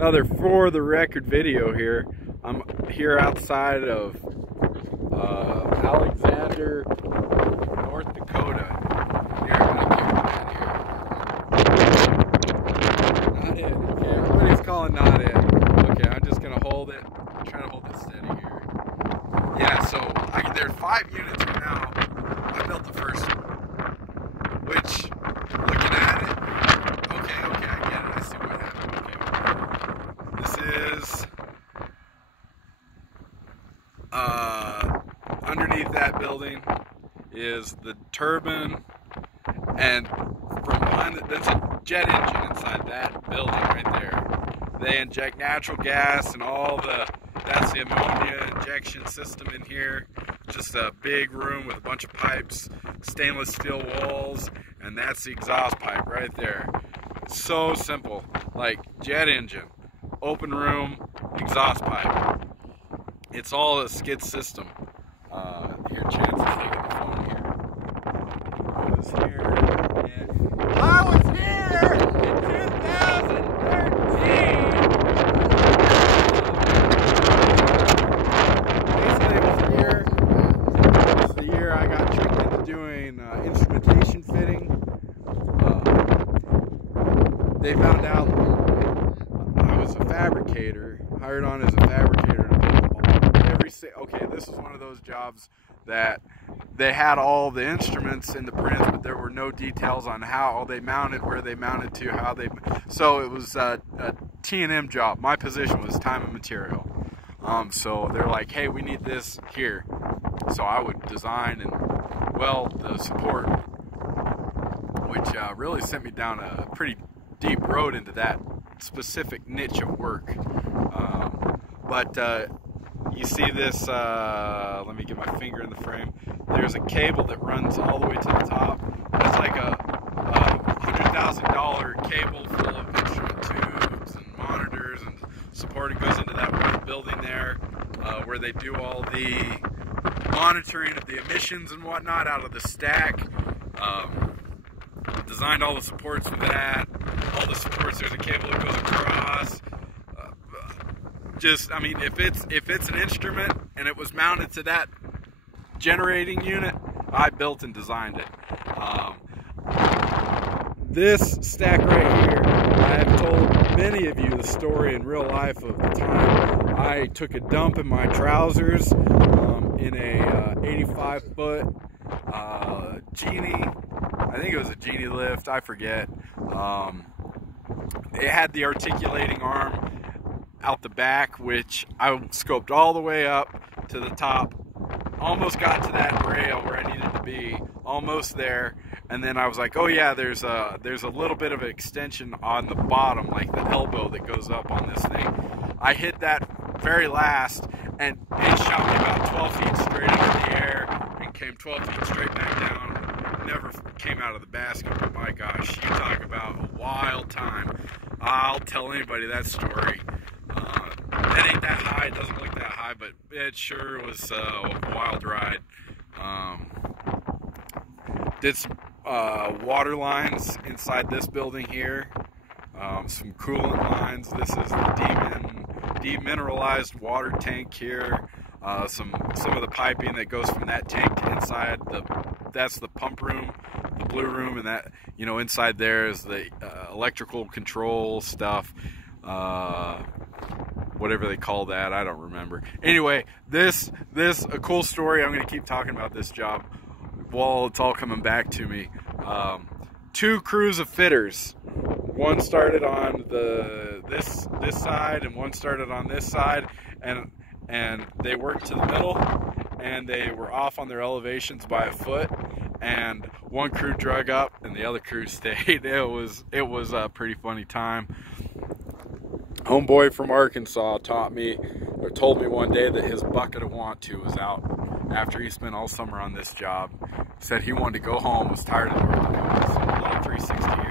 another for the record video here. I'm here outside of Alexander, North Dakota. Here, not it. Okay, everybody's calling not it. Okay, I'm just gonna hold it. Try to hold it steady here. Yeah, so there's 5 units right now. I built the first one, which, looking at it, okay, I get it. I see what happened. Okay. This is underneath that building is the turbine, and from behind it, there's a jet engine inside that building right there. They inject natural gas and that's the ammonia injection system in here. Just a big room with a bunch of pipes, stainless steel walls, and that's the exhaust pipe right there. So simple, like jet engine, open room, exhaust pipe. It's all a skid system. Here, Chance is taking the phone here. I was here in 2013. Basically, it was the year I got tricked into doing instrumentation fitting. They found out I was a fabricator, hired on as a fabricator to build okay, this is one of those jobs that they had all the instruments in the prints, but there were no details on how they mounted, where they mounted to, so it was a T&M job. My position was time and material. So they're like, hey, we need this here. So I would design and weld the support, which really sent me down a pretty deep road into that specific niche of work. You see this, let me get my finger in the frame. There's a cable that runs all the way to the top. It's like a $100,000 cable full of instrument tubes and monitors and support. It goes into that one building there where they do all the monitoring of the emissions and whatnot out of the stack. Designed all the supports for that. All the supports, there's a cable that goes across. I mean, if it's an instrument and it was mounted to that generating unit, I built and designed it. This stack right here, I have told many of you the story in real life of the time I took a dump in my trousers in a 85-foot Genie. I think it was a Genie lift, I forget. It had the articulating arm out the back, which I scoped all the way up to the top, almost got to that rail where I needed to be, almost there, and then I was like, oh yeah, there's a little bit of an extension on the bottom, like the elbow that goes up on this thing. I hit that very last, and it shot me about 12 feet straight up in the air, and came 12 feet straight back down. Never came out of the basket, but my gosh, you talk about a wild time. I'll tell anybody that story. It ain't that high, it doesn't look that high, but it sure was a wild ride. Did some water lines inside this building here, some coolant lines. This is the demineralized water tank here. Some of the piping that goes from that tank inside that's the pump room, the blue room, and that, you know, inside there is the electrical control stuff. Whatever they call that, I don't remember. Anyway, this a cool story. I'm going to keep talking about this job while it's all coming back to me. 2 crews of fitters. One started on this side, and one started on this side, and they worked to the middle, and they were off on their elevations by a foot. And one crew drug up, and the other crew stayed. It was a pretty funny time. Homeboy from Arkansas told me one day that his bucket of want to was out after he spent all summer on this job. Said he wanted to go home, was tired of the work, so a little 360